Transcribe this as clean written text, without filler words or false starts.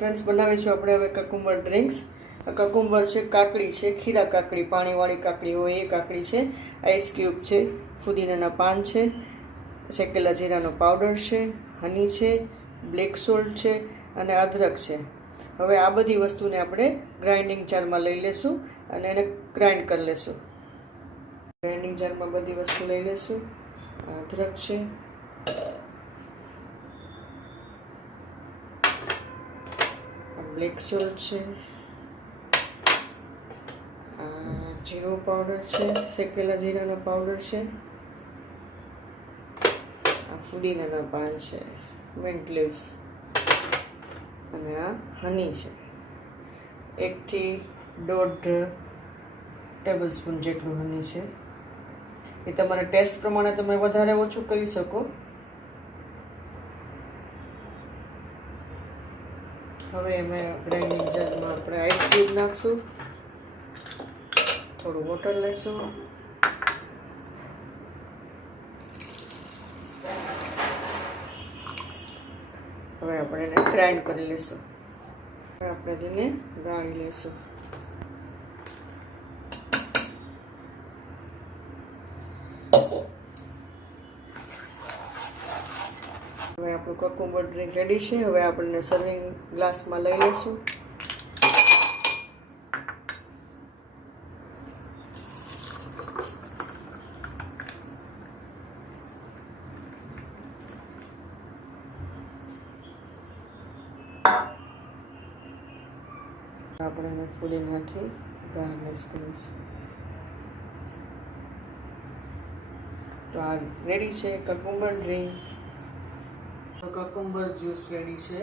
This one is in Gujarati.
ફ્રેન્ડ્સ, બનાવીશું આપણે હવે કકુંબર ડ્રિંક્સ. કકુંબર છે, કાકડી છે, ખીરા કાકડી, પાણીવાળી કાકડી હોય એ કાકડી છે, આઈસ ક્યુબ છે, ફુદીનાના પાન છે, શેકેલા જીરાનો પાવડર છે, હની છે, બ્લેક સોલ્ટ છે અને અદરક છે. હવે આ બધી વસ્તુને આપણે ગ્રાઇન્ડિંગ જારમાં લઈ લેશું અને એને ગ્રાઇન્ડ કરી લેશું. ગ્રાઇન્ડિંગ જારમાં બધી વસ્તુ લઈ લેશું. અદરક છે, બ્લેક સોલ્ટ છે, જીરો પાવડર છે, શેકેલા જીરાનો પાવડર છે, આ ફુદીનાના પાન છે, મિન્ટ લીવ્સ અને આ હની છે. 1 થી 1.5 ટેબલ સ્પૂન જેટલું હની છે. એ તમારા ટેસ્ટ પ્રમાણે તમે વધારે ઓછું કરી શકો. હવે એમાં ગ્રાઇન્ડિંગ જારમાં આપણે આઈસ ક્યુબ નાખશું, થોડું વોટર લેશું, હવે આપણે એને ગ્રાઇન્ડ કરી લેશું. હવે આપણે તેને ગાળી લેશું. હવે આપણું કકુંબર ડ્રિંક રેડી છે. હવે આપણે સર્વિંગ ગ્લાસમાં લઈ લઈશું. આપણે એને ફુદીનાથી ગાર્નિશ કરીશું. તો આ રેડી છે કકુંબર ડ્રિંક. કકુંબર જ્યુસ રેડી છે.